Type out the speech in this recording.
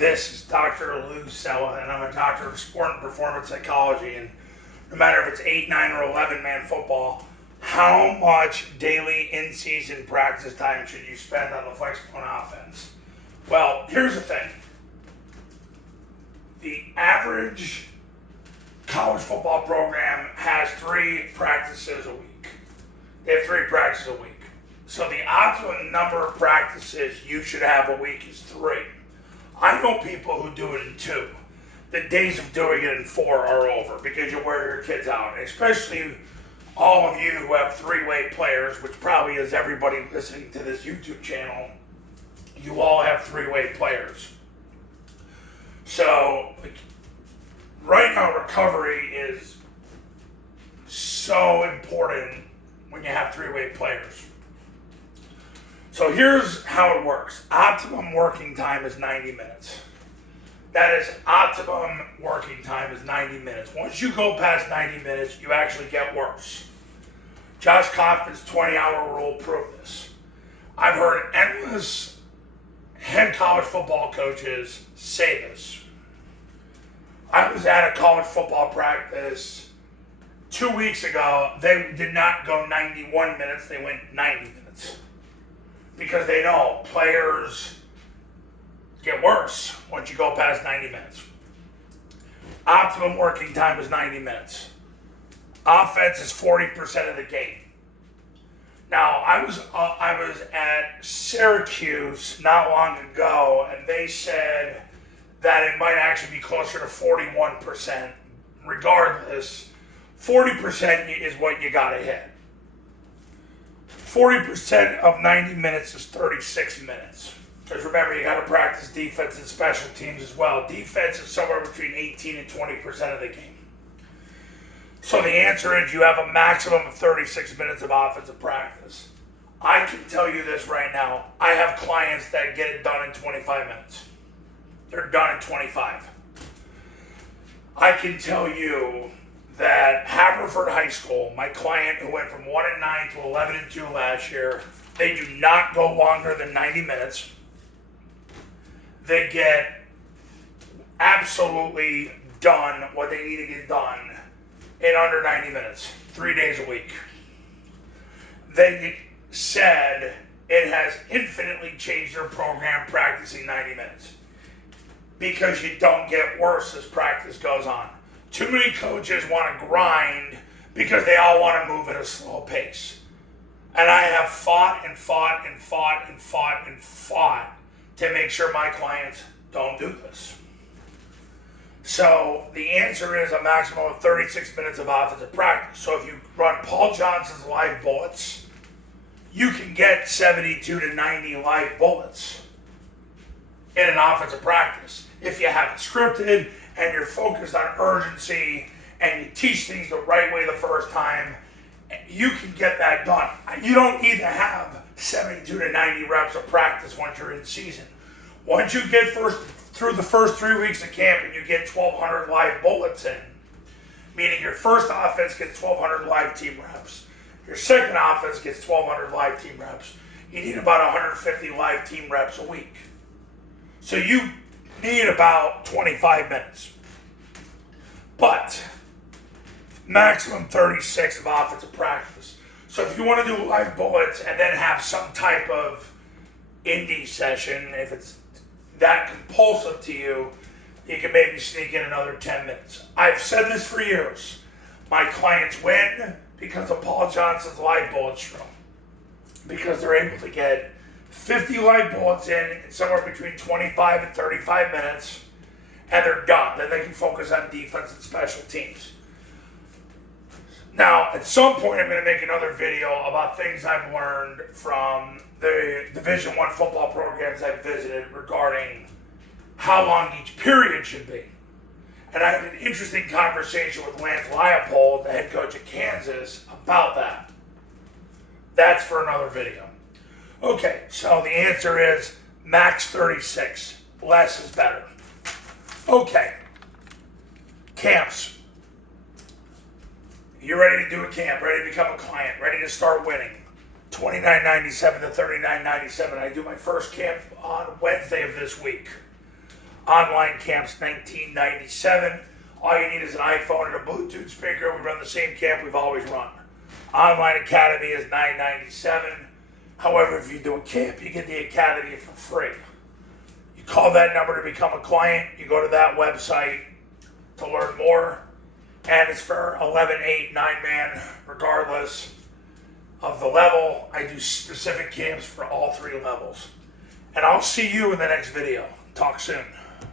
This is Dr. Lou Sella, and I'm a doctor of sport and performance psychology. And no matter if it's 8, 9, or 11-man football, how much daily in-season practice time should you spend on the Flexbone offense? Well, here's the thing. The average college football program has 3 practices a week. They have 3 practices a week. So the optimum number of practices you should have a week is 3. I know people who do it in 2. The days of doing it in 4 are over because you wear your kids out, especially all of you who have 3-way players, which probably is everybody listening to this YouTube channel. You all have 3-way players. So right now, recovery is so important when you have 3-way players. So here's how it works. Optimum working time is 90 minutes. That is optimum working time is 90 minutes. Once you go past 90 minutes, you actually get worse. Josh Kaufman's 20-hour rule proved this. I've heard endless head college football coaches say this. I was at a college football practice 2 weeks ago. They did not go 91 minutes. They went 90 minutes. Because they know players get worse once you go past 90 minutes. Optimum working time is 90 minutes. Offense is 40% of the game. Now, I was at Syracuse not long ago, and they said that it might actually be closer to 41%. Regardless, 40% is what you got to hit. 40% of 90 minutes is 36 minutes. Because remember, you got to practice defense and special teams as well. Defense is somewhere between 18 and 20% of the game. So the answer is you have a maximum of 36 minutes of offensive practice. I can tell you this right now. I have clients that get it done in 25 minutes. They're done in 25. I can tell you that Haverford High School, my client who went from 1-9 to 11-2 last year, they do not go longer than 90 minutes. They get absolutely done what they need to get done in under 90 minutes, 3 days a week. They said it has infinitely changed their program practicing 90 minutes because you don't get worse as practice goes on. Too many coaches want to grind because they all want to move at a slow pace. And I have fought to make sure my clients don't do this. So the answer is a maximum of 36 minutes of offensive practice. So if you run Paul Johnson's live bullets, you can get 72 to 90 live bullets in an offensive practice. If you have it scripted and you're focused on urgency and you teach things the right way the first time, you can get that done. You don't need to have 72 to 90 reps of practice once you're in season. Once you get through the first 3 weeks of camp and you get 1,200 live bullets in, meaning your first offense gets 1,200 live team reps, your second offense gets 1,200 live team reps, you need about 150 live team reps a week. So you need about 25 minutes. But maximum 36 of offensive practice. So if you want to do live bullets and then have some type of indie session, if it's that compulsive to you, you can maybe sneak in another 10 minutes. I've said this for years. My clients win because of Paul Johnson's live bullets drill. Because they're able to get 50 live bullets in somewhere between 25 and 35 minutes, and they're done. Then they can focus on defense and special teams. Now, at some point, I'm going to make another video about things I've learned from the Division I football programs I've visited regarding how long each period should be. And I had an interesting conversation with Lance Leopold, the head coach at Kansas, about that. That's for another video. Okay, so the answer is max 36. Less is better. Okay. Camps. You're ready to do a camp, ready to become a client, ready to start winning. $29.97 to $39.97. I do my first camp on Wednesday of this week. Online camp's $19.97. All you need is an iPhone and a Bluetooth speaker. We run the same camp we've always run. Online Academy is $9.97. However, if you do a camp, you get the Academy for free. You call that number to become a client. You go to that website to learn more. And it's for 11, 8, 9-man, regardless of the level. I do specific camps for all 3 levels. And I'll see you in the next video. Talk soon.